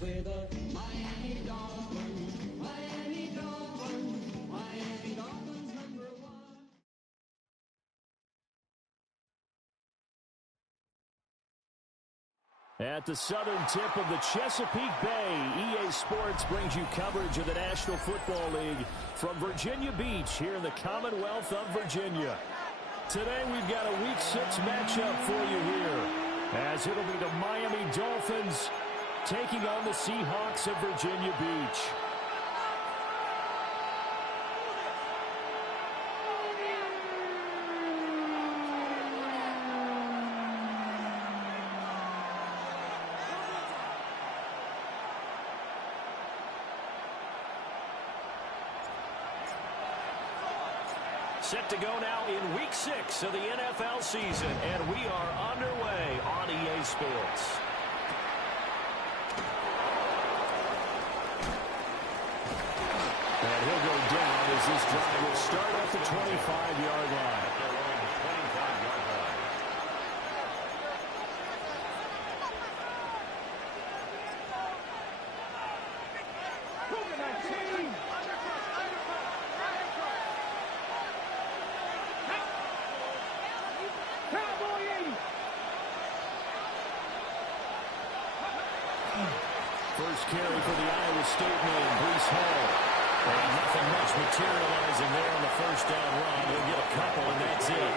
with the Miami Dolphins. Miami Dolphins. Miami Dolphins #1. At the southern tip of the Chesapeake Bay, EA Sports brings you coverage of the National Football League from Virginia Beach here in the Commonwealth of Virginia. Today we've got a Week 6 matchup for you here, as it'll be the Miami Dolphins taking on the Seahawks of Virginia Beach. Set to go now in Week 6 of the NFL season, and we are underway on EA Sports. And he'll go down as this drive will start at the 25-yard line. First carry for the Iowa State man, Breece Hall. And nothing much materializing there on the first down run. He'll get a couple, and that's it.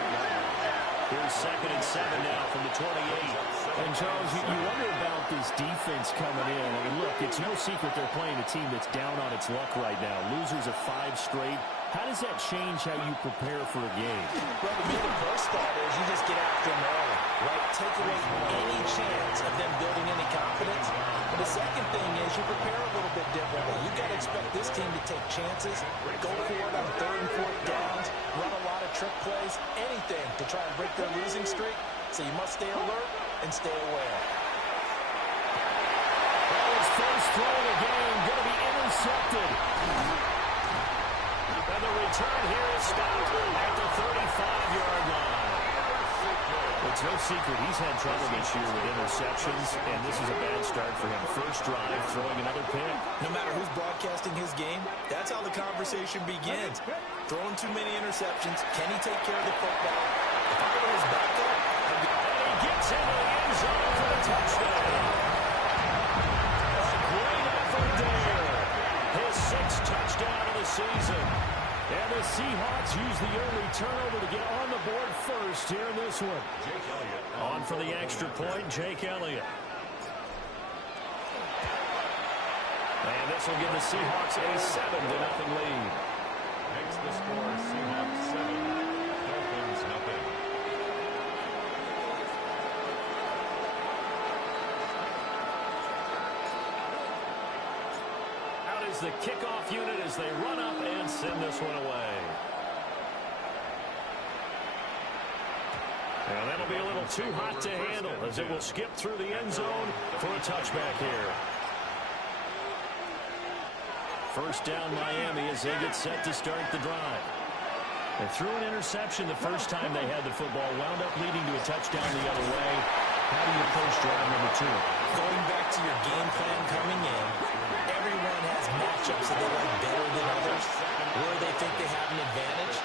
Here's 2nd and 7 now from the 28. And, Charles, you wonder about this defense coming in. I mean, look, it's no secret they're playing a team that's down on its luck right now. Losers of 5 straight. How does that change how you prepare for a game? Well, to me, the first thought is you just get after them early, right? Take away any chance of them building any confidence. And the second thing is you prepare a little bit differently. You've got to expect this team to take chances, go for it on 3rd and 4th downs, run a lot of trick plays, anything to try and break their losing streak. So you must stay alert and stay aware. That was first throw of the game, going to be intercepted. And the return here is stopped at the 35-yard line. It's no secret he's had trouble this year with interceptions, and this is a bad start for him. First drive, throwing another pick. No matter who's broadcasting his game, that's how the conversation begins. Throwing too many interceptions. Can he take care of the football? If I were his backup, I'd be... And he gets into the end zone for the touchdown. A great effort there. His 6th touchdown of the season. And the Seahawks use the early turnover to get on the board first here in this one. Jake Elliott. On for the extra point, Jake Elliott. And this will give the Seahawks a 7-0 lead. Makes the score Seahawks 7, Dolphins nothing. Out is the kickoff unit as they run up and send this one away. And that'll be a little too hot to handle as it will skip through the end zone for a touchback here. First down Miami as they get set to start the drive. They threw an interception the first time they had the football, wound up leading to a touchdown the other way. How do you approach drive number 2? Going back to your game plan coming in, everyone has matchups that they like better than others, where they think they have an advantage.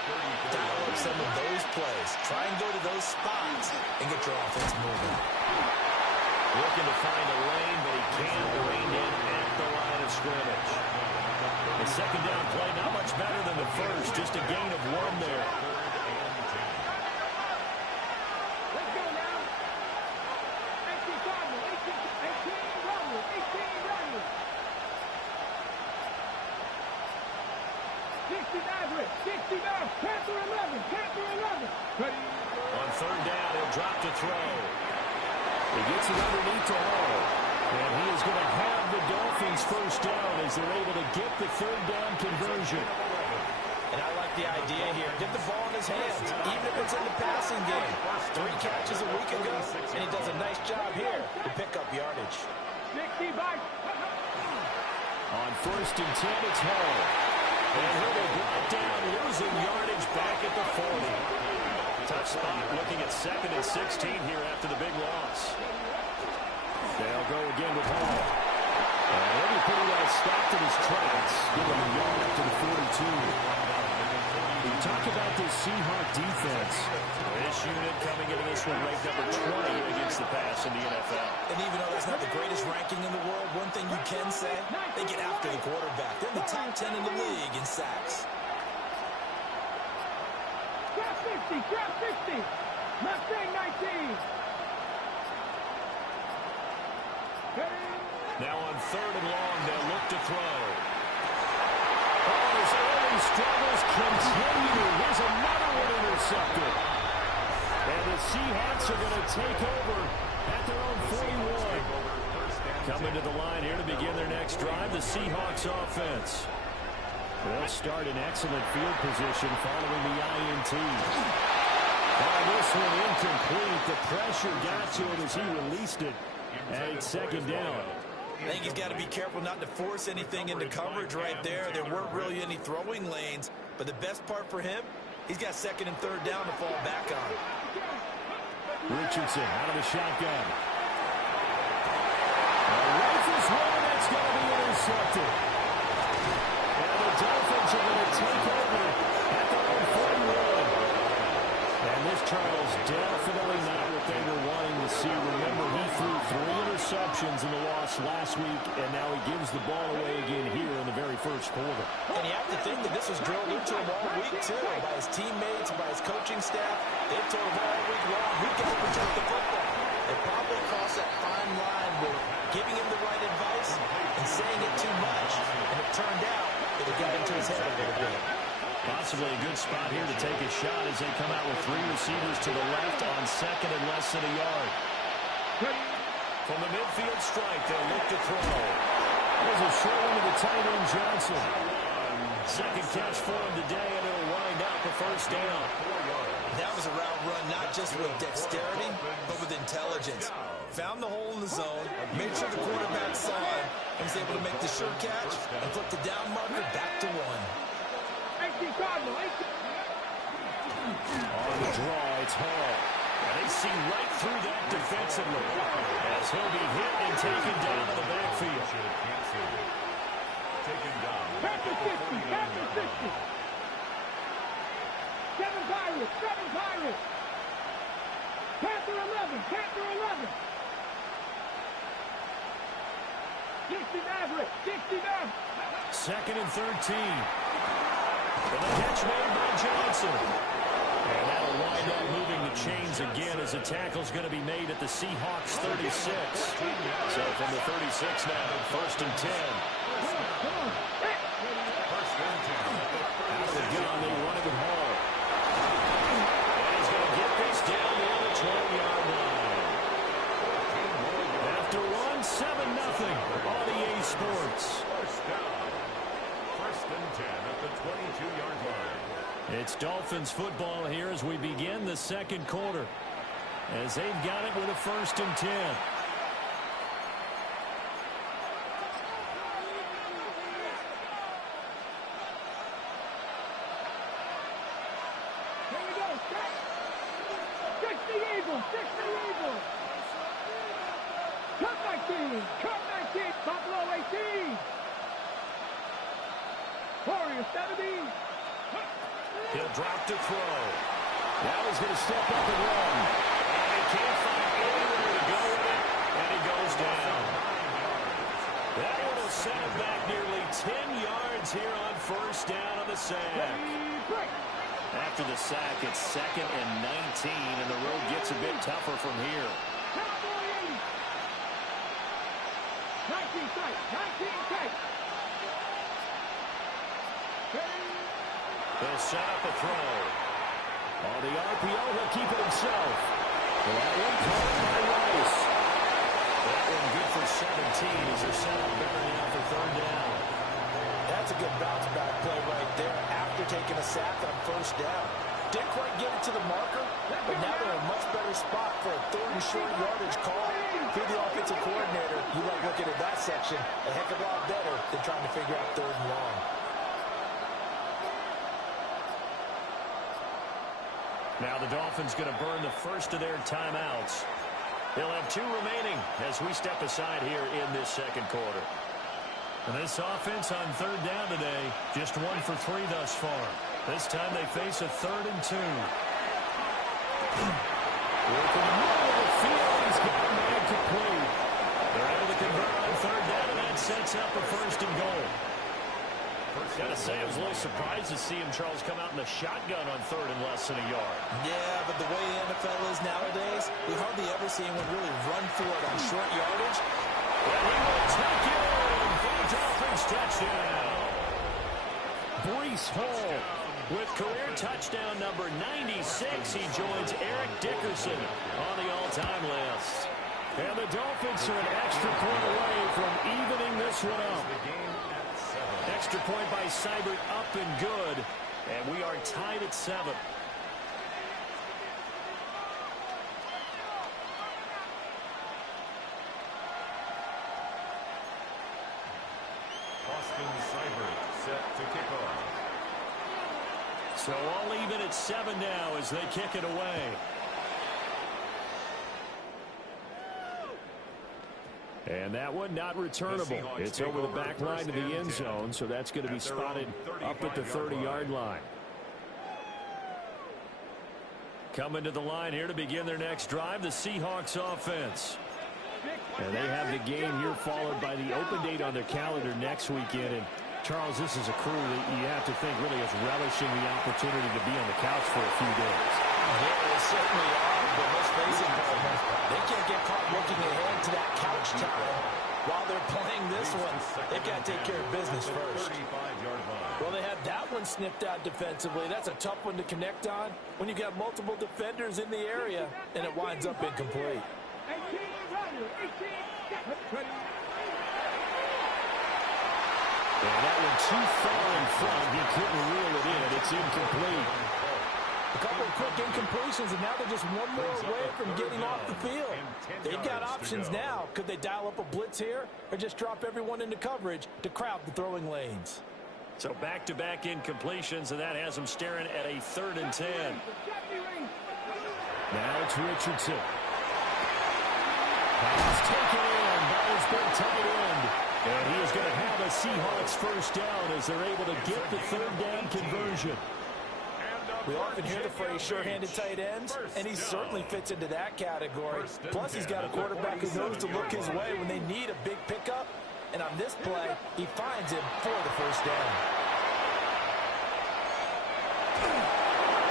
Dial up some of those plays. Try and go to those spots and get your offense moving. Looking to find a lane, but he can't rein in at the line of scrimmage. The second down play, not much better than the first, just a gain of 1 there. On 3rd down, he'll drop to throw. He gets it underneath to Hall. And he is going to have the Dolphins first down as they're able to get the 3rd down conversion. And I like the idea here. Get the ball in his hands, even if it's in the passing game. 3 catches a week ago, and he does a nice job here to pick up yardage. On 1st and 10, it's Hall. And he'll be brought down, losing yardage back at the 40. Tough spot looking at 2nd and 16 here after the big loss. They'll go again with Hall. He'll be pretty well stopped in his tracks. Give him a yard up to the 42. We talk about this Seahawk defense. This unit coming into this one ranked number 20 against the pass in the NFL. And even though that's not the greatest ranking in the world, one thing you can say, they get after the quarterback. They're in the top 10 in the league in sacks. Trap 50, trap 50. Mustang 19. Now on 3rd and long, they'll look to throw. Oh, his early struggles continue. Here's another one intercepted. And the Seahawks are going to take over at their own 41. Coming to the line here to begin their next drive, the Seahawks offense. They'll start in excellent field position following the INT. This one incomplete. The pressure got to it as he released it. And it's 2nd down. I think he's got to be careful not to force anything into coverage right there. There weren't really any throwing lanes. But the best part for him, he's got 2nd and 3rd down to fall back on. Richardson out of the shotgun. Rifles one, that's going to be intercepted. And the Dolphins are going to take over at their own 41. And this trial's definitely not what they were wanting to see. Remember, he threw 3 interceptions in the loss last week, and now he gives the ball away again here in the very first quarter. And you have to think that this was drilled into him all week, too, by his teammates, by his coaching staff. They've told him all week long, we've got to protect the football. They probably crossed that fine line with giving him the right advice and saying it too much. And it turned out that it got into his head a little bit. Possibly a good spot here to take a shot as they come out with 3 receivers to the left on 2nd and less than a yard. From the midfield strike, they'll look to throw. There's a short one to the tight end, Johnson. 2nd catch for him today, and it'll wind up a 1st down. That was a route run not just with dexterity, but with intelligence. Found the hole in the zone, made sure the quarterback saw it, and was able to make the sure catch and flip the down marker back to 1. On the draw, it's Hall. And they see right through that defensively as he'll be hit and taken down to the backfield. Taken down. Panther 50, Panther 50. 7 Pirates, 7 Pirates. Panther 11, Panther 11. 60 Maverick, 60 Maverick. 2nd and 13. And the catch made by Johnson. And that'll wind up moving the chains again as the tackle's going to be made at the Seahawks 36. So from the 36 now, 1st and 10. Out of the gun, they run it with Hall. And he's going to get this down near the 20-yard line. After one, 7-0 on EA Sports. 1st and 10 at the 22-yard line. It's Dolphins football here as we begin the 2nd quarter. As they've got it with a 1st and 10. Here we go, set. 60 Eagles, 60 Eagles. Cut 19, cut 19, Buffalo 18. Warriors 17. He'll drop to throw. Now he's going to step up and run. And he can't find anywhere to go with it. And he goes down. That one will set him back nearly 10 yards here on 1st down on the sack. After the sack, it's 2nd and 19, and the road gets a bit tougher from here. 19 tight, 19 tight. They'll set up a throw. On the RPO, he'll keep it himself. That one caught by Rice. That one good for 17 as they're set up better now for 3rd down. That's a good bounce back play right there after taking a sack on 1st down. Didn't quite get it to the marker, but now they're in a much better spot for a 3rd and short yardage call. Through the offensive coordinator, you like looking at that section a heck of a lot better than trying to figure out 3rd and long. Now the Dolphins going to burn the first of their timeouts. They'll have 2 remaining as we step aside here in this 2nd quarter. And this offense on third down today, just 1 for 3 thus far. This time they face a 3rd and 2. Working the middle of the field, he's got a man complete. They're able to convert on third down, and that sets up a 1st and goal. Got to say, I was a little surprised to see him, Charles, come out in the shotgun on 3rd and less than a yard. Yeah, but the way the NFL is nowadays, we hardly ever see anyone really run for it on short yardage. And he will take it in for the Dolphins touchdown. Breece Hall with career touchdown number 96. He joins Eric Dickerson on the all-time list. And the Dolphins are an extra point away from evening this one up. Extra point by Seibert up and good. And we are tied at 7. Austin Seibert set to kick off. So all even at 7 now as they kick it away. And that one not returnable. It's over the back line of the end zone, so that's going to be spotted up at the 30-yard line. Coming to the line here to begin their next drive, the Seahawks offense. And they have the game here followed by the open date on their calendar next weekend. And Charles, this is a crew that you have to think really is relishing the opportunity to be on the couch for a few days. Yeah, they certainly are, but let's face it, they can't get caught looking ahead to that couch time while they're playing this one. They've got to take care of business first. Well, they have that one snipped out defensively. That's a tough one to connect on when you've got multiple defenders in the area, and it winds up incomplete. And that one too far in front. He couldn't reel it in. It's incomplete. A couple of quick incompletions, and now they're just one more away from getting off the field. They've got options now. Could they dial up a blitz here or just drop everyone into coverage to crowd the throwing lanes? So back-to-back incompletions, and that has them staring at a 3rd and 10. Now it's Richardson. Pass taken in by his big tight end. And he is going to have a Seahawks 1st down as they're able to get the 3rd down conversion. We often hear the phrase sure-handed tight ends, and he certainly fits into that category. Plus, he's got a quarterback who knows to look his way when they need a big pickup. And on this play, he finds him for the 1st down.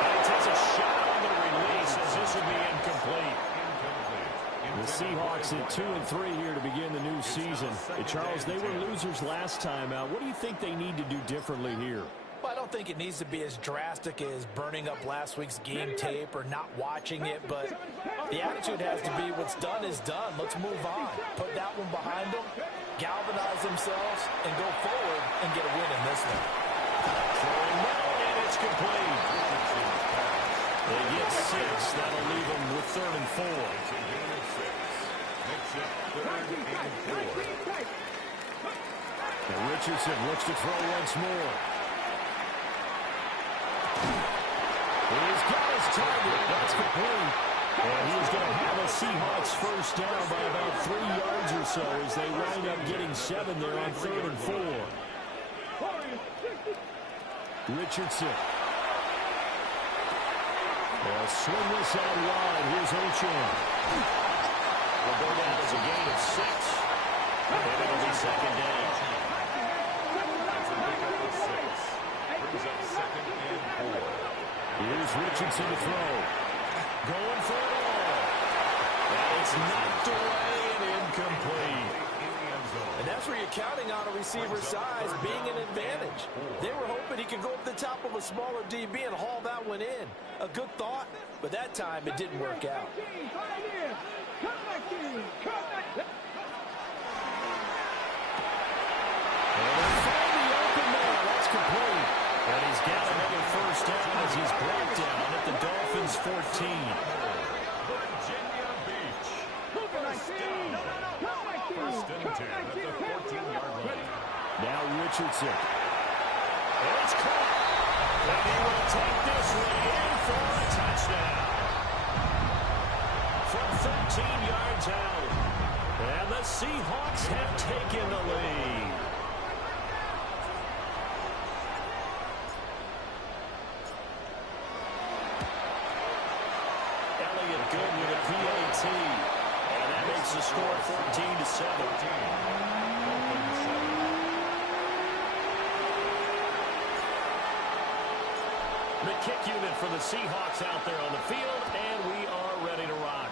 And he takes a shot on the release as this will be incomplete. The Seahawks at 2-3 here to begin the new season. Charles, they were losers last time out. What do you think they need to do differently here? Well, I don't think it needs to be as drastic as burning up last week's game tape or not watching it, but the attitude has to be what's done is done. Let's move on. Put that one behind them, galvanize themselves, and go forward and get a win in this one. Throwing well, and it's complete. They get 6. That'll leave them with 3rd and 4. And Richardson looks to throw once more. He's got his target. That's complete. And he's going to have a Seahawks 1st down by about 3 yards or so as they wind up getting 7 there on 3rd and 4. Richardson. They'll swing this out wide. Here's Ochan. Will go down as a gain of 6. And it'll be 2nd down. Here's Richardson to throw. Going for it all. And it's knocked away and incomplete. And that's where you're counting on a receiver's size being an advantage. They were hoping he could go up the top of a smaller DB and haul that one in. A good thought, but that time it didn't work out. That's complete. And he's got another 1st down as he's brought down at the Dolphins 14. Virginia Beach. First and 10 at the 14-yard line. Now Richardson. And it's caught. And he will take this one in for a touchdown. From 13 yards out. And the Seahawks have taken the lead. score 14-7. The kick unit for the Seahawks out there on the field, and we are ready to rock.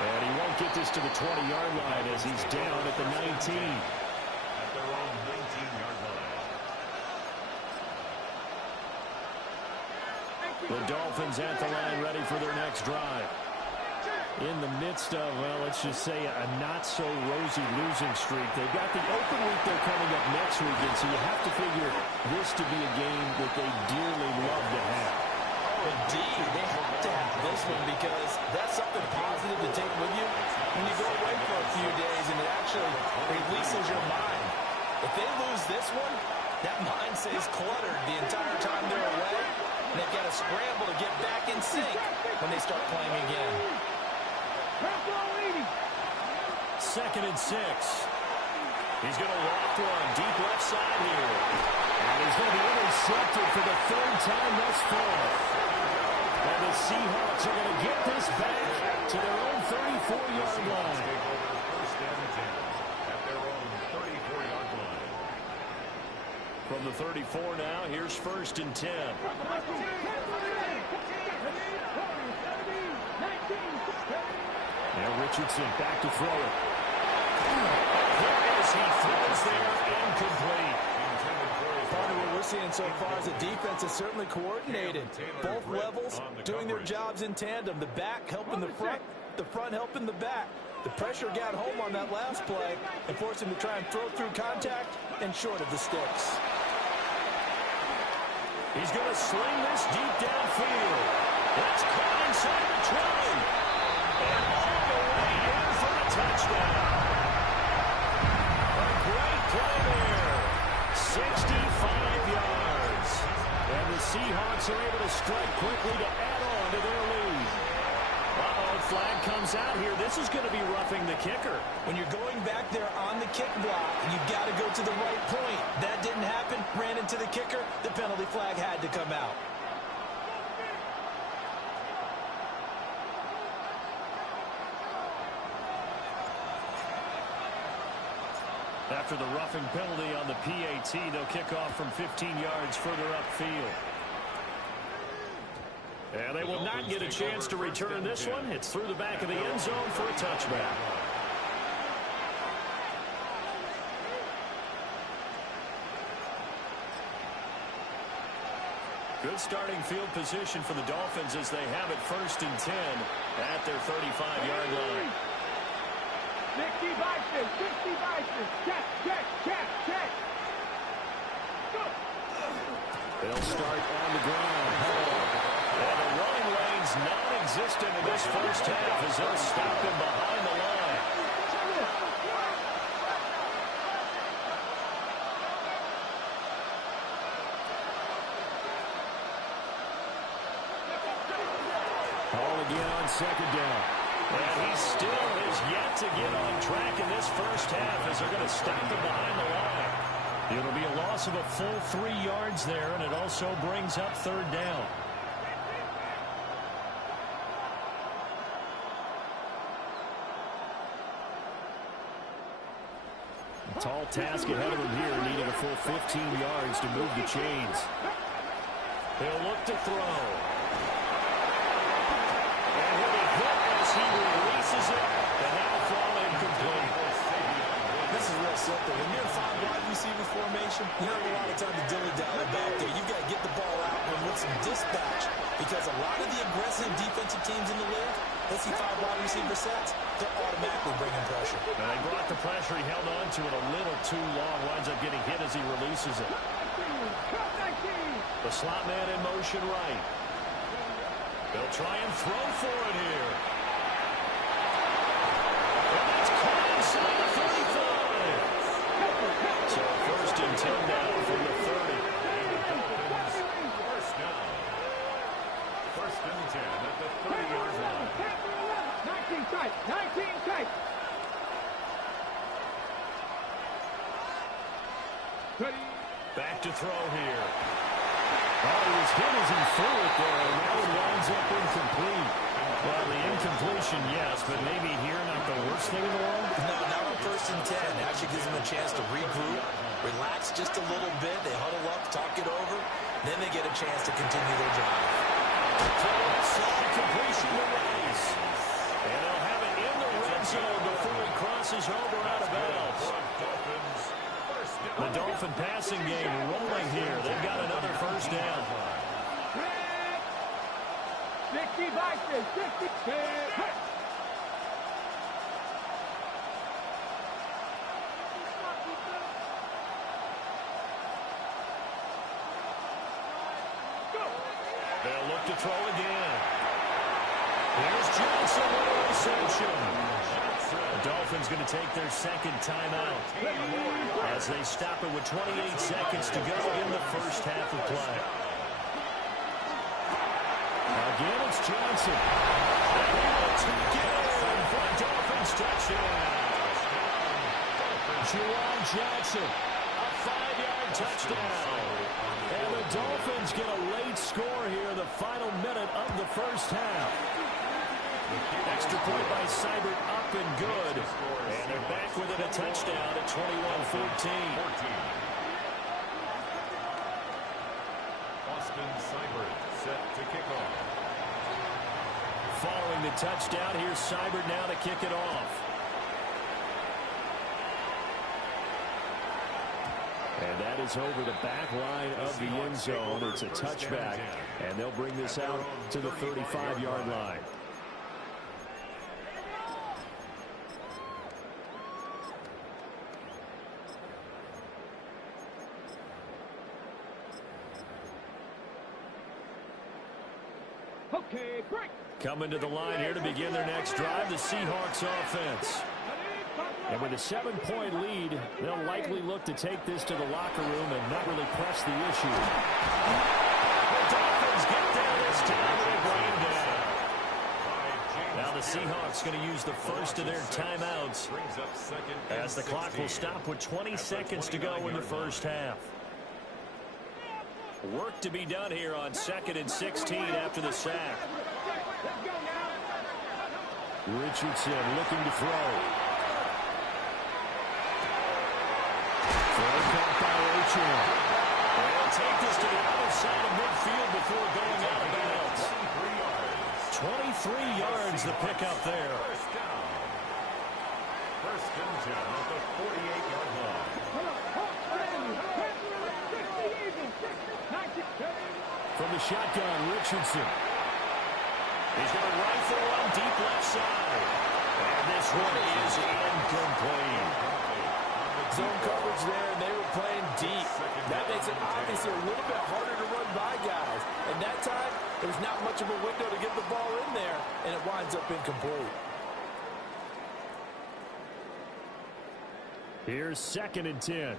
And he won't get this to the 20-yard line as he's down at the 19. At their own 19-yard line. The Dolphins at the line ready for their next drive. In the midst of, well, let's just say a not-so-rosy losing streak. They've got the open week they're coming up next weekend, so you have to figure this to be a game that they dearly love to have. Oh, indeed. They have to have this one because that's something positive to take with you when you go away for a few days, and it actually releases your mind. If they lose this one, that mind stays cluttered the entire time they're away, and they've got to scramble to get back in sync when they start playing again. 2nd and 6. He's going to loft one deep left side here. And he's going to be intercepted for the 3rd time thus far. And the Seahawks are going to get this back to their own 34-yard line. First and 10 at their own 34-yard line. From the 34 now, here's 1st and 10. Now Richardson back to throw it. As he throws there, incomplete. Part of what we're seeing so far is the defense is certainly coordinated. Both levels doing their jobs in tandem. The back helping the front helping the back. The pressure got home on that last play and forced him to try and throw through contact and short of the sticks. He's going to sling this deep downfield. That's caught inside the 20. And all the way in for a touchdown. A great play there. 65 yards. And the Seahawks are able to strike quickly to add on to their lead. Uh-oh, flag comes out here. This is going to be roughing the kicker. When you're going back there on the kick block, you've got to go to the right point. That didn't happen. Ran into the kicker. The penalty flag had to come out. After the roughing penalty on the PAT, they'll kick off from 15 yards further upfield. And they will not get a chance to return this one. It's through the back of the end zone for a touchback. Good starting field position for the Dolphins as they have it 1st and 10 at their 35-yard line. 60 Bison, 60 Bison. Check, check, check, check. Go. They'll start on the ground. And the running lane's non-existent in this first half as they'll stop him behind the line. Call again on 2nd down. And he still is yet to get on track in this first half as they're going to stop him behind the line. It'll be a loss of a full 3 yards there, and it also brings up 3rd down. A tall task ahead of him here, needing a full 15 yards to move the chains. He'll look to throw. And he'll be hit as he releases it, and that'll fall incomplete. This is real simple. When you're in 5 wide receiver formation, you don't have a lot of time to dilly-dally back there. You've got to get the ball out and with some dispatch because a lot of the aggressive defensive teams in the league, they see 5 wide receiver sets, they're automatically bringing pressure. And they brought the pressure. He held on to it a little too long. Winds up getting hit as he releases it. The slot man in motion right. They'll try and throw for it here. And that's caught inside the 35. So 1st and 10 now from the 30. First down. 1st and 10 at the 30-yard line. 19 tight, 19 tight. Back to throw here. Oh, he was hit as he threw it there, and that one winds up incomplete. Well, the incompletion, yes, but maybe here not the worst thing in the world? No, not on 1st and 10. Actually gives them a chance to regroup, relax just a little bit. They huddle up, talk it over. Then they get a chance to continue their drive. Slide completion to Rice. And they'll have it in the red zone before he crosses over out of bounds. The Dolphin passing game rolling here. They've got another first down. 60 Vikings, 60. They'll look to throw again. Here's Johnson with a reception. The Dolphins going to take their second timeout as they stop it with 28 seconds to go in the first half of play. Again, it's Johnson. And he will take it in for a Dolphins touchdown. Juwan Johnson, a 5-yard touchdown. And the Dolphins get a late score here, the final minute of the first half. Extra point by Seibert up and good. And they're back within a touchdown at 21-14. Austin Seibert set to kick off. Following the touchdown, here's Seibert now to kick it off. And that is over the back line of the end zone. It's a touchback, and they'll bring this out to the 35-yard line. Okay, break. Coming to the line here to begin their next drive, the Seahawks offense. And with a 7-point lead, they'll likely look to take this to the locker room and not really press the issue. The Dolphins get there this time with a bring down. Now the Seahawks going to use the first of their timeouts as the clock will stop with 20 seconds to go in the first half. Work to be done here on 2nd and 16 after the sack. Richardson looking to throw. Throw caught by Ochoa. They'll take this to the other side of midfield before going out of bounds. 23 yards the pickup there. First and 10 at the 48-yard line. From the shotgun, Richardson. He's going to rifle one deep left side. And this one is incomplete. Zone coverage there, and they were playing deep. That makes it obviously a little bit harder to run by guys. And that time, there's not much of a window to get the ball in there, and it winds up incomplete. Here's 2nd and 10.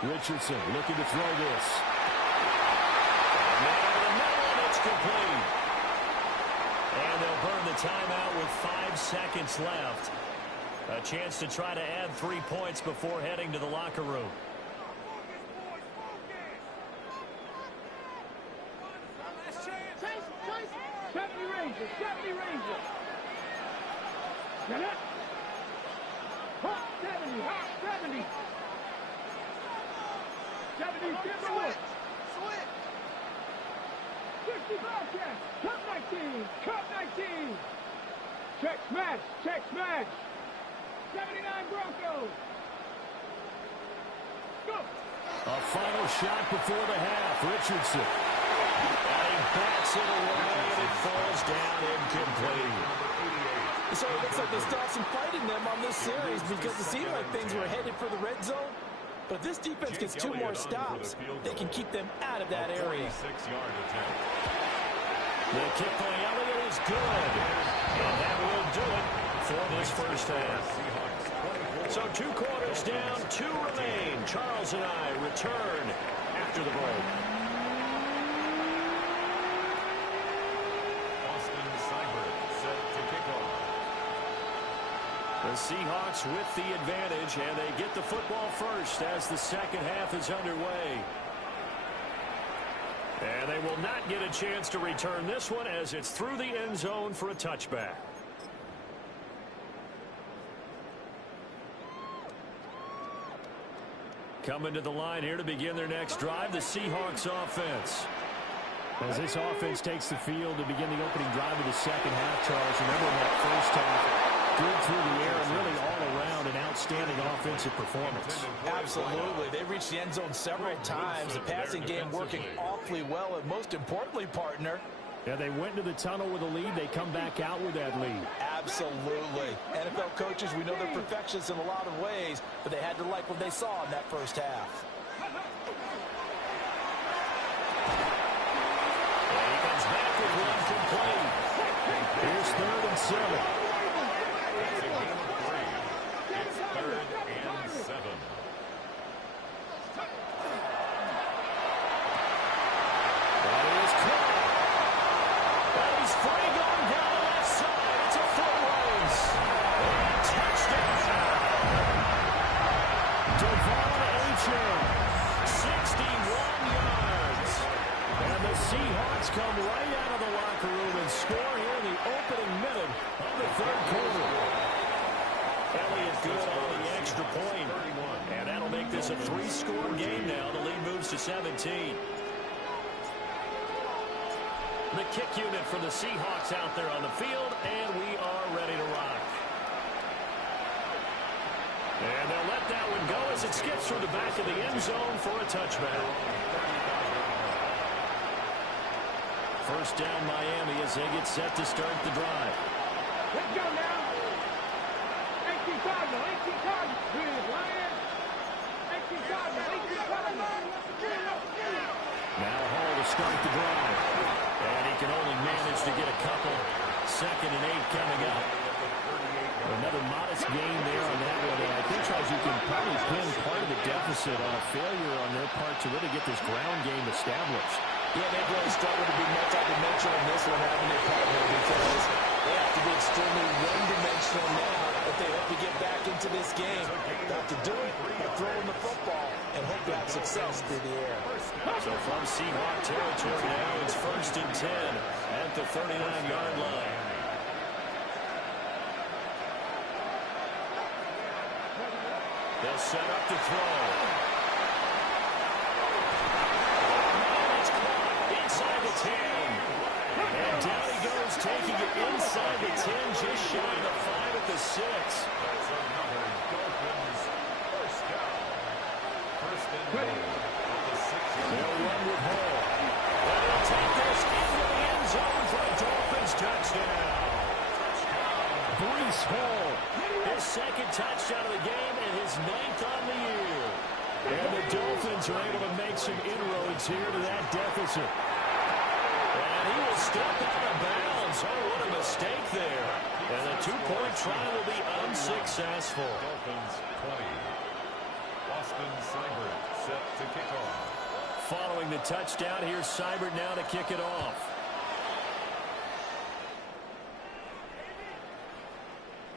Richardson looking to throw this. Now to the middle, and it's complete. And they'll burn the timeout with 5 seconds left. A chance to try to add 3 points before heading to the locker room. Get it. Hot 70, hot 70. 70, give the whip. Switch. 65 check. Cut 19, cut 19. Check smash, check smash. 79 Broncos. Go. A final shot before the half. Richardson. And he bats it away, and it falls down incomplete. So it looks like they still have some fight in them on this series because it seemed like things were headed for the red zone. But if this defense gets 2 more stops, they can keep them out of that area. The kick by Elliott is good. And that will do it for this first half. So 2 quarters down, 2 remain. Charles and I return after the break. The Seahawks with the advantage, and they get the football first as the second half is underway. And they will not get a chance to return this one as it's through the end zone for a touchback. Coming to the line here to begin their next drive, the Seahawks offense. As this offense takes the field to begin the opening drive of the second half, Charles, remember that first half, good through the air and really all around an outstanding offensive performance. Absolutely. They reached the end zone several times. The passing game working awfully well, and most importantly, partner, yeah, they went into the tunnel with a lead. They come back out with that lead. absolutely. NFL coaches, we know they're perfectionists in a lot of ways, but they had to like what they saw in that first half. And he comes back with one complete. Here's 3rd and 7. It's a game of 3. It's 3rd and 7. That is caught. That is free going down the left side. It's a foot race. And touchdown. Devon Achane, 61 yards. And the Seahawks come right out of the locker room and score here in the opening minute of the third quarter. Elliott good on the extra point. And that'll make this a 3-score game now. The lead moves to 17. The kick unit for the Seahawks out there on the field, and we are ready to rock. And they'll let that one go as it skips through the back of the end zone for a touchback. First down Miami as they get set to start the drive. Let's go now. 18 Cardinal, 18 Cardinal. Here's Lion. 18 Cardinal, 18 Cardinal. Now Hall to start the drive. And he can only manage to get a couple. 2nd and 8 coming up. Another modest gain there on that one. And I think, Charles, you can probably pin part of the deficit on a failure on their part to really get this ground game established. Yeah, they've really struggled to be multi-dimensional in this one, haven't they, partner? Because they have to be extremely one-dimensional now if they hope to get back into this game. They have to do it by throwing the football and hope to have success through the air. So from Seahawk territory now, it's 1st and 10 at the 39-yard line. They'll set up to throw. Inside the 10. And down he goes, taking it inside the 10, just shy of the 5 at the 6. That's another Dolphins first down. 1st and goal at the 6-yard line. They'll run with Hall. And he'll take this into the end zone for a Dolphins touchdown. Breece Hall, his 2nd touchdown of the game and his 9th on the year. And the Dolphins are able to make some inroads here to that deficit. And he will step out of bounds. Oh, what a mistake there. And the 2-point try will be unsuccessful. Dolphins 20. Austin Seibert set to kick off. Following the touchdown, here's Seibert now to kick it off.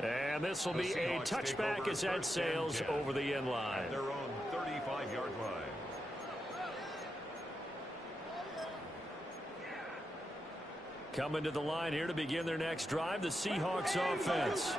And this will be a touchback as that sails over the end line. Their own 35-yard line. Coming to the line here to begin their next drive, the Seahawks offense.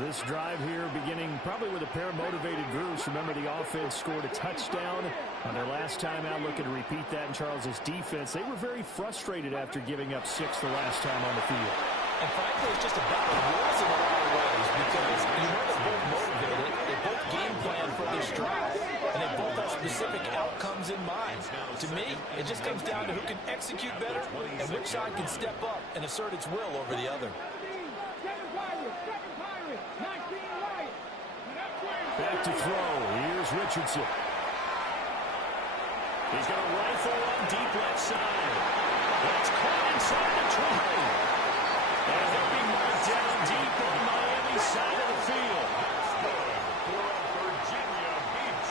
This drive here beginning probably with a pair of motivated groups. Remember, the offense scored a touchdown on their last time out, looking to repeat that in Charles's defense. They were very frustrated after giving up 6 the last time on the field. And frankly, it's just a battle of wills in a lot of ways because you know they're both motivated, they both game plan for this drive, and they both have specific outcomes in mind. To me, it just comes down to who can execute better and which side can step up and assert its will over the other. 7 Pirates, 7 Pirates, 19 Lions. Back to throw. Here's Richardson. He's going to rifle one deep left side. That's caught inside the 20. And he'll be marked down deep on Miami's side of the field. For Virginia Beach.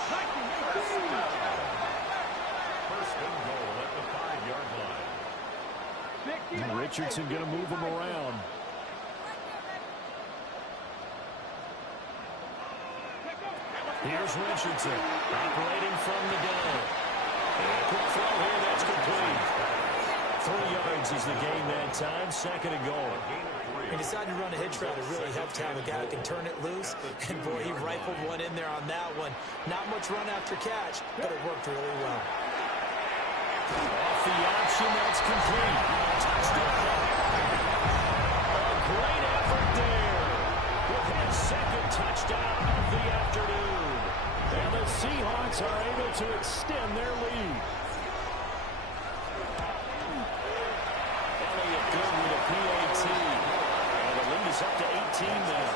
First and goal at the 5-yard line. Richardson going to move him around. Here's Richardson operating from the gun. And a quick throw here, that's complete. 3 yards is the gain that time, second and goal. He decided to run a hitch route. It really helped to have a guy who can turn it loose. And, boy, he rifled one in there on that one. Not much run after catch, but it worked really well. Off the option, that's complete. Touchdown. A great effort there with his second touchdown of the afternoon. And the Seahawks are able to extend their lead. Elliott good with a PAT. And the lead is up to 18 now.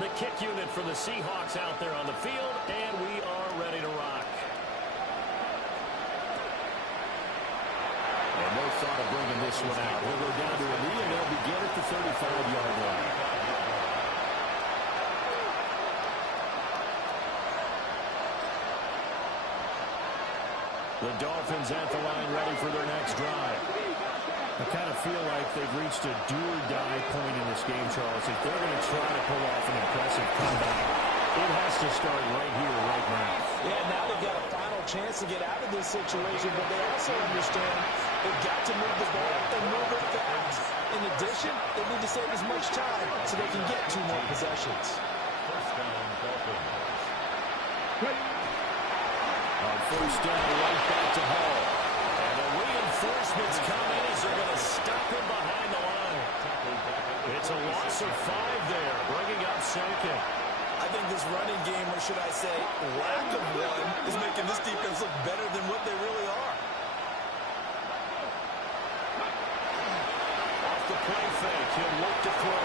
The kick unit for the Seahawks out there on the field, and we are ready to rock. And no thought of bringing this one out. We'll go down to a knee, and they'll begin at the 35-yard line. The Dolphins at the line ready for their next drive. I kind of feel like they've reached a do-or-die point in this game, Charles. If they're going to try to pull off an impressive comeback, it has to start right here, right now. Yeah, now they've got a final chance to get out of this situation, but they also understand they've got to move the ball and move it fast. In addition, they need to save as much time so they can get 2 more possessions. First down, Dolphins. On first down, right back to Hall. And the reinforcements come in as they're going to stop him behind the line. It's a loss of 5 there, bringing up second. I think this running game, or should I say lack of one, is making this defense look better than what they really are. Off the play fake, he'll look to throw.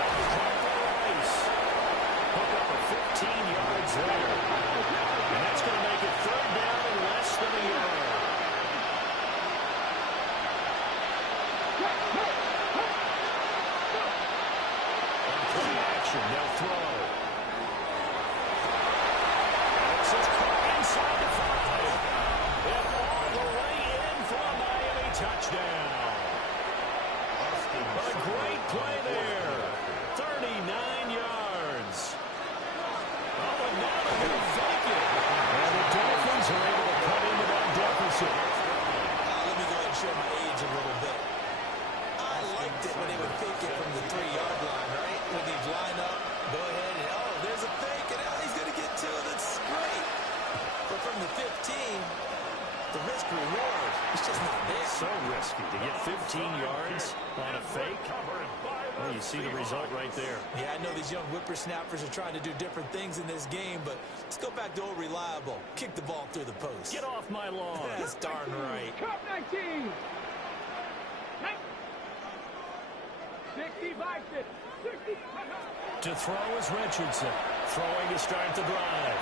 Rice. Hook up a 15 yards there. And that's going to make it third down and less than a yard. On play action, they'll throw. This is caught inside the 5. And all the way in for a Miami touchdown. A great play there. 39 yards. Oh, and now they're going to fake it. And the Dolphins are able to cut into that deficit. Let me go ahead and show my age a little bit. I liked it when they would fake it from the 3-yard line, right? When they'd line up, go ahead and, oh, there's a fake, and he's going to get 2. That's great. But from the 15, the risk-reward is just not there. So risky to get 15 yards on a fake. Well, you see the result right there. Yeah, I know these young whippersnappers are trying to do different things in this game, but let's go back to old reliable. Kick the ball through the post. Get off my lawn. That's darn right. Cup 19. 65, 60. To throw is Richardson. Throwing to start the drive.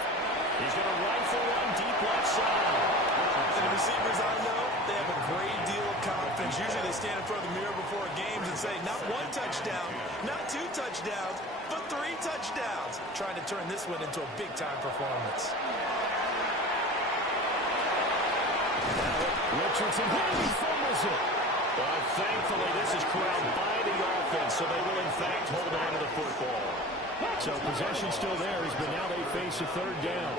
He's going to rifle one deep left side. And the receivers I know, they have a great deal of confidence. Usually they stand in front of the mirror before games and say, not 1 touchdown, not 2 touchdowns, but 3 touchdowns. Trying to turn this one into a big-time performance. Richardson, he fumbles it. But thankfully, this is corralled by the offense, so they will, in fact, hold on to the football. So possession still theirs, but now they face a third down.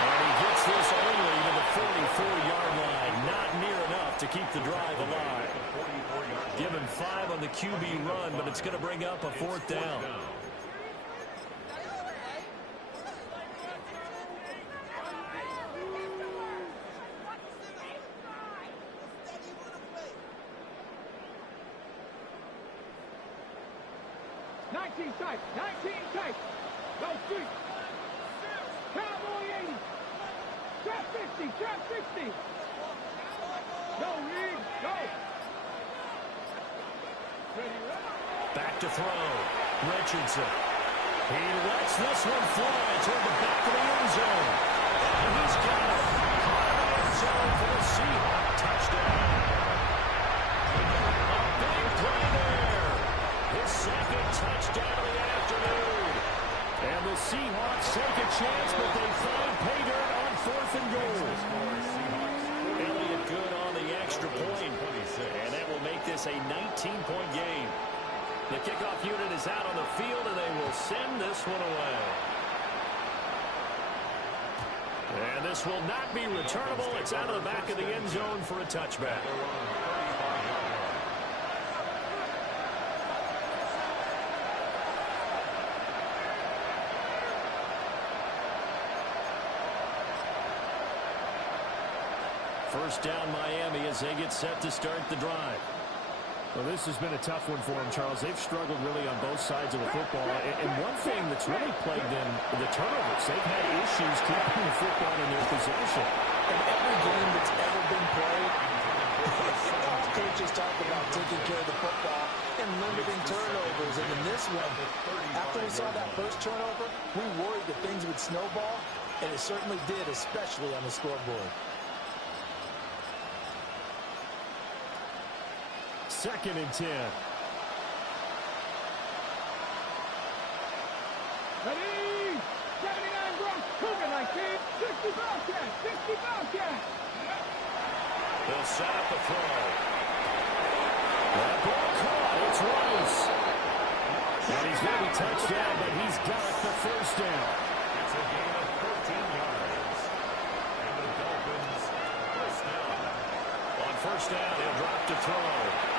And he gets this only to the 44-yard line. Not near enough to keep the drive alive. Given 5 on the QB run, but it's going to bring up a 4th down. Tight, 19 tight. Go 3. Cowboy 80. Trap 50, trap 60. Go, Reed, go. Ready, Back to throw. Richardson. He lets this one fly toward the back of the end zone. And he's got it. End zone for the Seahawks. Touchdown. A big play there. His second extra point. And that will make this a 19-point game. The kickoff unit is out on the field, and they will send this one away. And this will not be returnable. It's out of the back of the end zone for a touchback. First down Miami as they get set to start the drive. Well, this has been a tough one for them, Charles. They've struggled really on both sides of the football. And one thing that's really plagued them, the turnovers. They've had issues keeping the football in their possession. In every game that's ever been played, all coaches talk about taking care of the football and limiting turnovers. And in this one, after we saw that first turnover, we worried that things would snowball, and it certainly did, especially on the scoreboard. Second and 10. Ready? 79 Bronx, Cougar 19, 60 Bobcat, 60 Bobcat. They'll set up the throw. That ball caught. It's Rice. And he's going to be touched down, but he's got the first down. It's a gain of 13 yards. And the Dolphins first down. On first down, he'll drop to throw.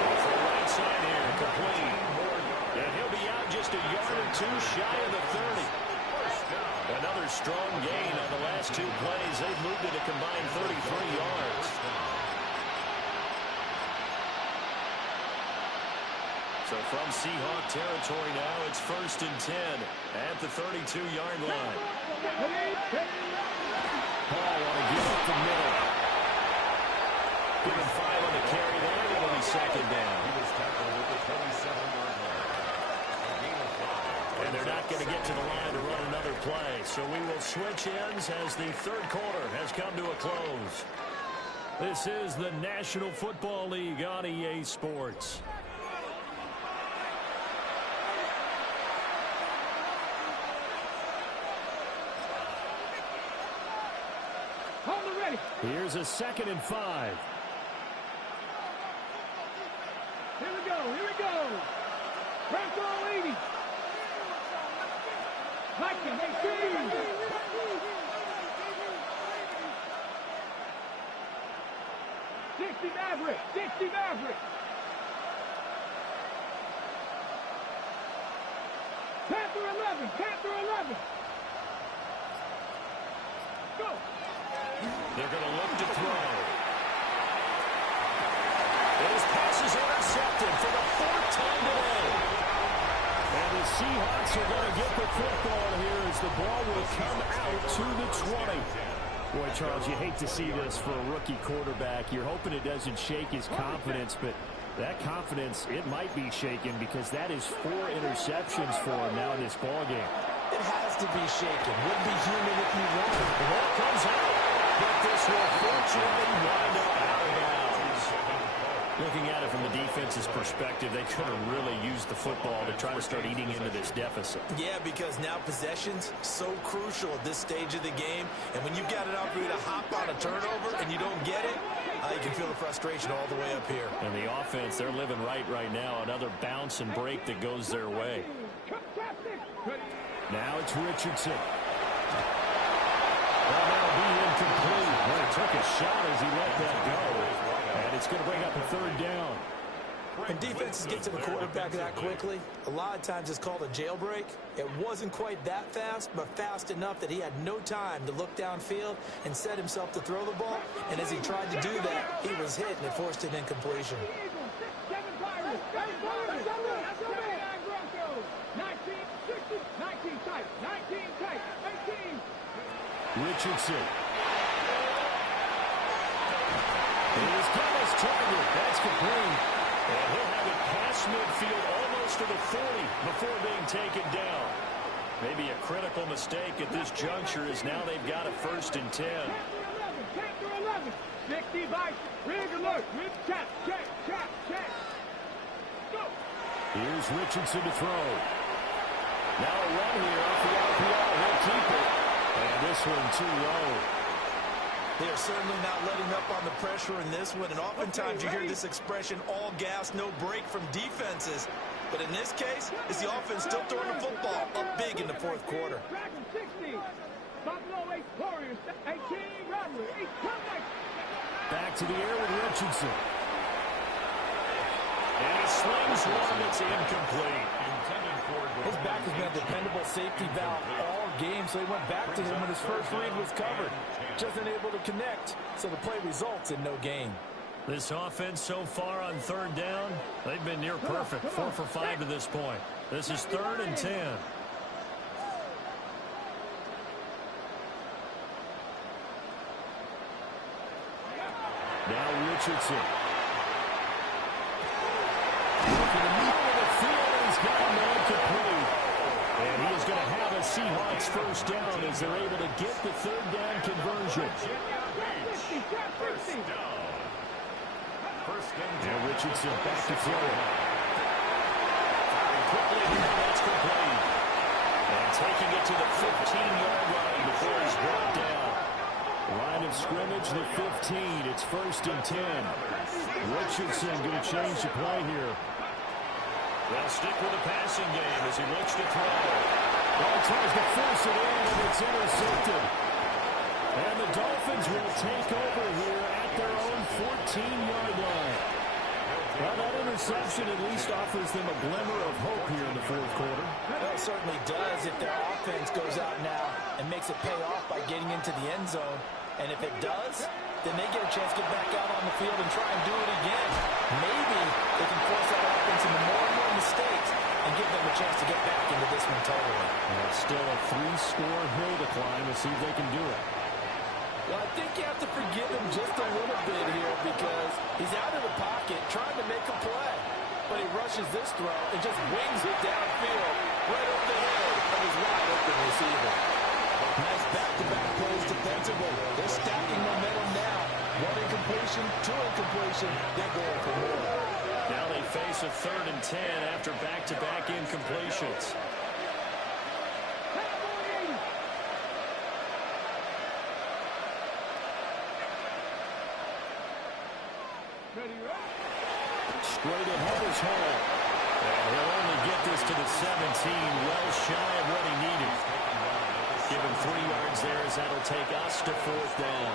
For the right side here, complete. And he'll be out just a yard or two shy of the 30. Another strong gain on the last two plays. They've moved it a combined 33 yards. So from Seahawk territory now, it's first and 10 at the 32-yard line. Paul want to give up the middle. Give him 5 on the carry there. It'll be second down. He was tackled at the 27-yard line. A gain of 5. And they're not going to get to the line to run another play. So we will switch ends as the third quarter has come to a close. This is the National Football League on EA Sports. Hold it ready. Here's a 2nd and 5. Here we go, here we go. Press all 80. Vikings 18. 60 Maverick, 60 Maverick. Panther 11, Panther 11. Go. They're going to look to throw. His pass is intercepted for the 4th time today. And the Seahawks are going to get the football here as the ball will come out to the 20. Boy, Charles, you hate to see this for a rookie quarterback. You're hoping it doesn't shake his confidence, but that confidence, it might be shaken because that is 4 interceptions for him now in this ball game. It has to be shaken. Would be human if you wanted. The ball comes out, but this will fortunately wind up out of bounds. Looking at it from the defense's perspective, they could have really used the football to try to start eating into this deficit. Yeah, because now possession's so crucial at this stage of the game. And when you've got an opportunity to hop on a turnover and you don't get it, you can feel the frustration all the way up here. And the offense, they're living right now. Another bounce and break that goes their way. Now it's Richardson. Well, that'll be incomplete. Well, he took a shot as he let that go. And it's going to bring up a 3rd down. When defenses get to the quarterback that quickly, a lot of times it's called a jailbreak. It wasn't quite that fast, but fast enough that he had no time to look downfield and set himself to throw the ball. And as he tried to do that, he was hit and it forced an incompletion. 19 tight, 18. Richardson. He's got his target. That's complete. And he'll have it past midfield almost to the 40 before being taken down. Maybe a critical mistake at this juncture is now they've got a 1st and 10. 11. 60 Vikes. Rig alert. Rig check. Go. Here's Richardson to throw. Now a run here off the RPO. He'll keep it. And this one too low. They are certainly not letting up on the pressure in this one, and oftentimes you hear this expression, all gas, no break from defenses. But in this case, it's the offense still throwing the football up big in the fourth quarter. Dragon 60. Buffalo 8 Warriors 18. Rodley 8 comeback. Back to the air with Richardson. And he slings one that's incomplete. His back has been a dependable safety valve all game, so he went back to him when his first read was covered. Just unable to connect, so the play results in no gain. This offense so far on third down, they've been near perfect. 4 for 5 to this point. This is 3rd and 10. Now Richardson. Looking in the middle of the field, and he's got a man complete. And he is going to have a Seahawks first down as they're able to get the third down conversion. And Richardson back to throw. Quickly here, that's complete. And taking it to the 15-yard line before he's brought down. Line of scrimmage, the 15. It's 1st and 10. Richardson going to change the play here. They'll stick with the passing game as he looks to throw. Ball tries to force it in, and it's intercepted. And the Dolphins will take over here at their own 14-yard line. Well, that interception at least offers them a glimmer of hope here in the fourth quarter. Well, it certainly does if their offense goes out now and makes it pay off by getting into the end zone. And if it does, then they get a chance to get back out on the field and try and do it again. Maybe they can force that offense into more and more mistakes and give them a chance to get back into this one totally. And it's still a 3-score hill to climb. We'll see if they can do it. Well, I think you have to forgive him just a little bit here because he's out of the pocket trying to make a play. But he rushes this throw and just wings it downfield right over the head of his wide-open receiver. Nice back-to-back plays defensively. They're stacking momentum now. 1 incompletion, 2 incompletion. They're going for more. Now they face a 3rd and 10 after back-to-back incompletions. Straight ahead is Hall. And he'll only get this to the 17, well shy of what he needed. Give him 3 yards there as that'll take us to 4th down.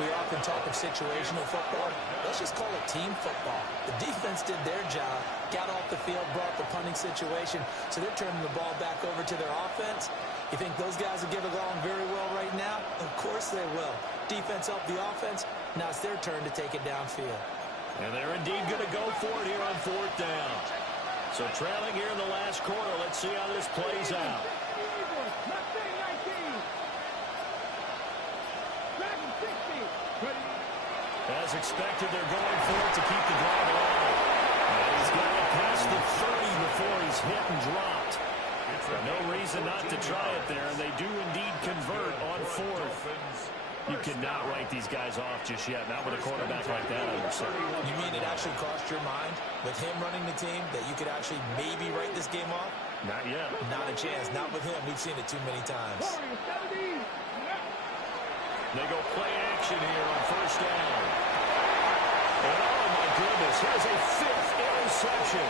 We often talk of situational football. Let's just call it team football. The defense did their job, got off the field, brought the punting situation, so they're turning the ball back over to their offense. You think those guys will get along very well right now? Of course they will. Defense helped the offense. Now it's their turn to take it downfield. And they're indeed going to go for it here on 4th down. So trailing here in the last quarter, let's see how this plays out. As expected, they're going for it to keep the drive alive. And he's got it past the 30 before he's hit and dropped. No reason not to try it there, and they do indeed convert on 4th. You cannot write these guys off just yet, not with a quarterback like that under center. You mean it actually crossed your mind with him running the team that you could actually maybe write this game off? Not yet. Not a chance. Not with him. We've seen it too many times. They go play action here on 1st down. And oh my goodness, here's a 5th interception.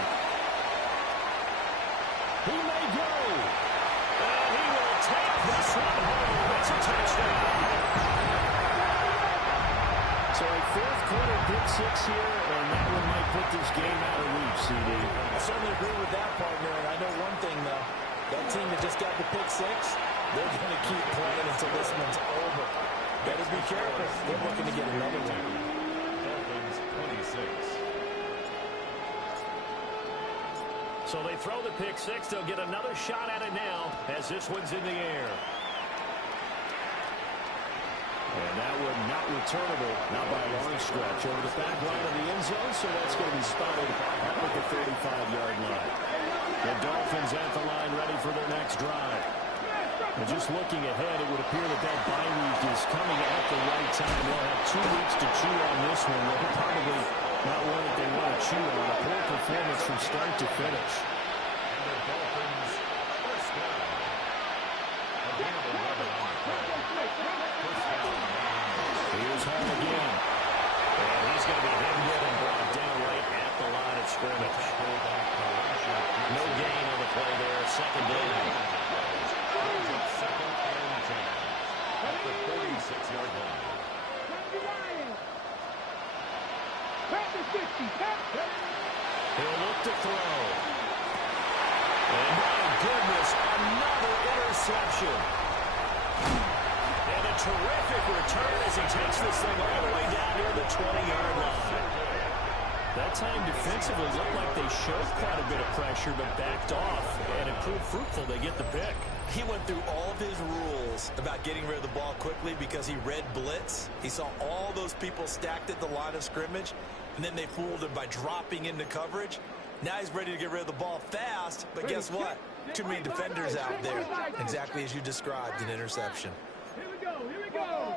He may go. And he will take this one home. It's a touchdown. So a 4th quarter pick 6 here, and that one might put this game out of reach, CD. I certainly agree with that, partner. And I know one thing, though. That team that just got the pick 6, they're going to keep playing until this one's over. Better be careful. They're looking to get another one. Dolphins 26. So they throw the pick 6. They'll get another shot at it now as this one's in the air. And that one not returnable, not by a long stretch. Over the back line of the end zone, so that's going to be spotted at the 35-yard line. The Dolphins at the line ready for their next drive. And just looking ahead, it would appear that that bye week is coming at the right time. They'll have 2 weeks to chew on this one. They're probably not one that they want to chew on. A poor performance from start to finish. And the Dolphins first down. A handle 11 on the play. First down. Here's Hall again. And he's going to be hit with and brought down right at the line of scrimmage. No gain on the play there. Second down. Second and 10 at the 46-yard line. He'll look to throw. And my goodness, another interception. And a terrific return as he takes this thing all the way down near the 20-yard line. That time defensively looked like they showed quite a bit of pressure but backed off, and it proved fruitful. They get the pick. He went through all of his rules about getting rid of the ball quickly because he read blitz. He saw all those people stacked at the line of scrimmage, and then they fooled him by dropping into coverage. Now he's ready to get rid of the ball fast, but guess what? Too many defenders out there. Exactly as you described, an interception. Here we go, here we go.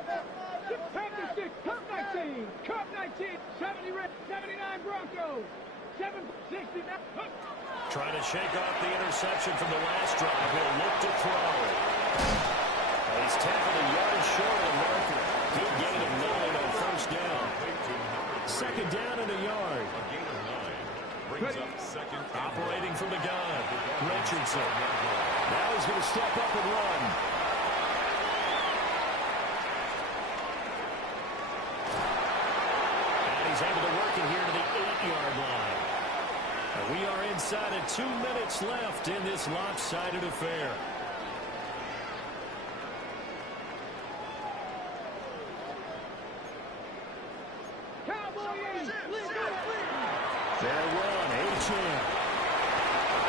Cup 19, Cup 19, 79 Broncos, 769. Trying to shake off the interception from the last drive. He'll look to throw. He's tackled a yard short of the marker. Good gain of 9 on first down. Second down and a yard. A gain of 9 brings up second. Operating from the gun, Richardson. Now he's going to step up and run. And he's able to work it here to the 8-yard line. And we are inside of 2 minutes left in this lopsided affair. Fair run, A-Chan.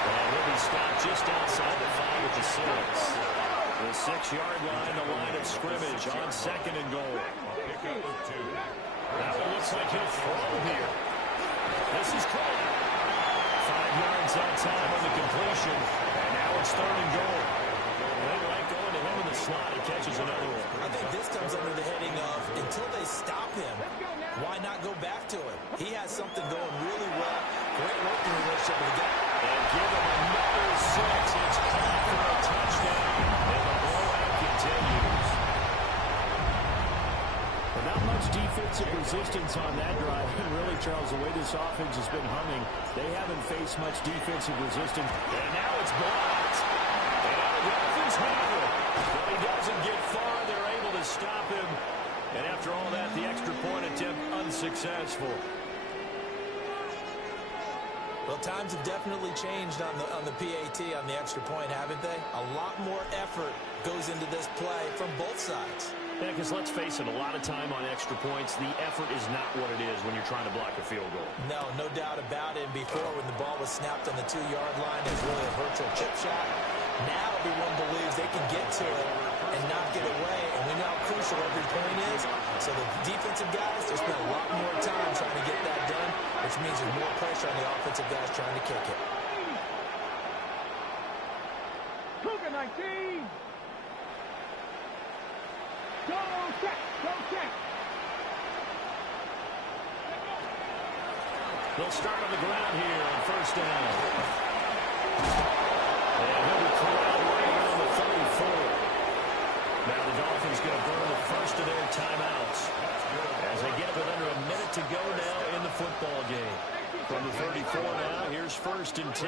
And he'll be stopped just outside the 5 at the 6. The 6-yard line, the line of scrimmage on second and goal. Pick up of 2. That one looks like he'll throw here. This is caught. 5 yards that time on the completion. And now it's third and goal. They like going to him in the slot. He catches another one. I think this comes under the heading of, until they stop him, why not go back to him? He has something going really well. Great working relationship with the guy. And give him another 6. It's caught for a touchdown. And the blowout continues. But not much defensive resistance on that drive. And really, Charles, the way this offense has been humming, they haven't faced much defensive resistance. And now it's blocked. And now the Dolphins have it. But he doesn't get far. They're able to stop him. And after all that, the extra point attempt unsuccessful. Well, times have definitely changed on the PAT, on the extra point, haven't they? A lot more effort goes into this play from both sides. Yeah, because let's face it, a lot of time on extra points, the effort is not what it is when you're trying to block a field goal. No doubt about it. And before, when the ball was snapped on the 2-yard line, it was really a virtual chip shot. Now everyone believes they can get to it and knock it away, and we know how crucial every point is. So the defensive guys, they spend a lot more time trying to get that done, which means there's more pressure on the offensive guys trying to kick it. Cougar 19. Go check, go check. They'll start on the ground here on first down. And he'll be corralled right around the 34. Now the Dolphins going to burn the first of their timeouts as they get with under a minute to go now in the football game. From the 34 now, here's first and 10.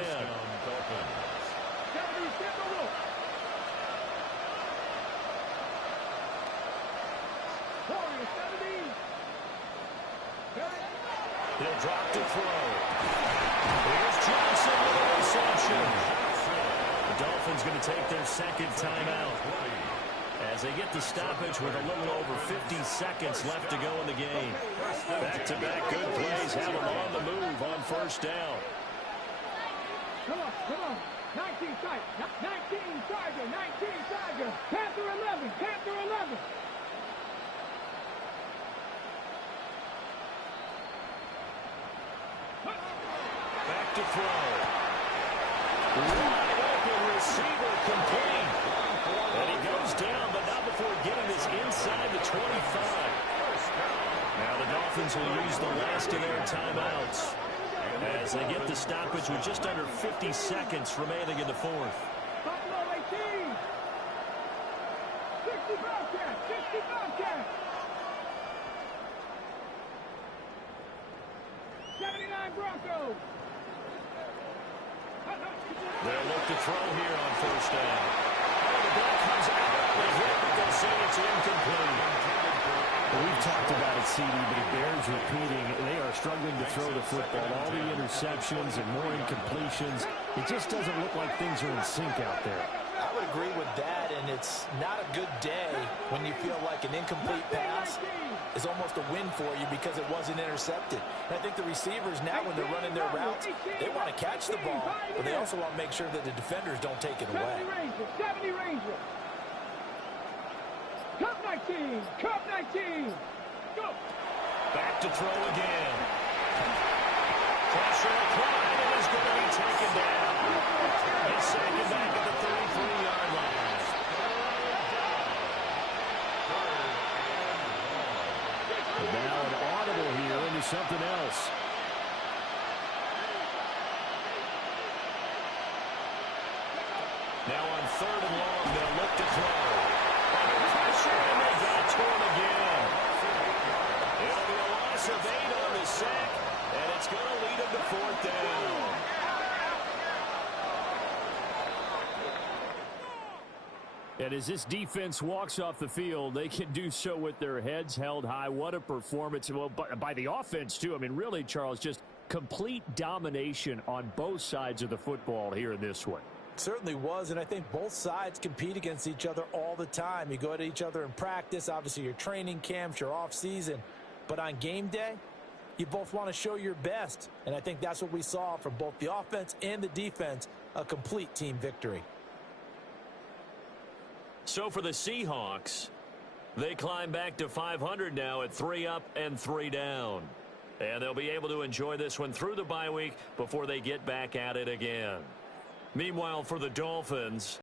He'll drop to throw. Here's Johnson with a reception. The Dolphins going to take their second timeout as they get the stoppage with a little over 50 seconds left to go in the game. Back-to-back good plays have them on the move on first down. Come on. 19 Tiger, 19 Tiger. Panther 11. Back to throw. Wide open receiver complete. And he goes down, but not before getting this inside the 25. Now the Dolphins will use the last of their timeouts as they get the stoppage with just under 50 seconds remaining in the fourth. Buffalo 18. 60 Bobcats. Broncos. They'll look to throw here on first down. Oh, the ball comes out of the hit, but they'll say it's incomplete. Well, we've talked about it, CD, but it bears repeating. They are struggling to throw the football. All the interceptions and more incompletions. It just doesn't look like things are in sync out there. I would agree with that, and it's not a good day when you feel like an incomplete pass is almost a win for you because it wasn't intercepted. And I think the receivers now, when they're running their routes, they want to catch the ball, but they also want to make sure that the defenders don't take it away. 70 Rangers. Cup 19. Cup 19. Go. Back to throw again. Pressure applied, and is going to be taken down. He's second back at the 33-yard line. And now an audible here into something else. Now on third and long, they'll look to throw. Under pressure, and they got to him again. It'll be a loss of 8 on the sack, and it's going to lead him to fourth down. And as this defense walks off the field, they can do so with their heads held high. What a performance. Well, by the offense, too. I mean, really, Charles, just complete domination on both sides of the football here in this one. Certainly was, and I think both sides compete against each other all the time. You go at each other in practice, obviously your training camps, your off season, but on game day, you both want to show your best, and I think that's what we saw from both the offense and the defense, a complete team victory. So for the Seahawks, they climb back to 500 now at 3 up and 3 down. And they'll be able to enjoy this one through the bye week before they get back at it again. Meanwhile, for the Dolphins,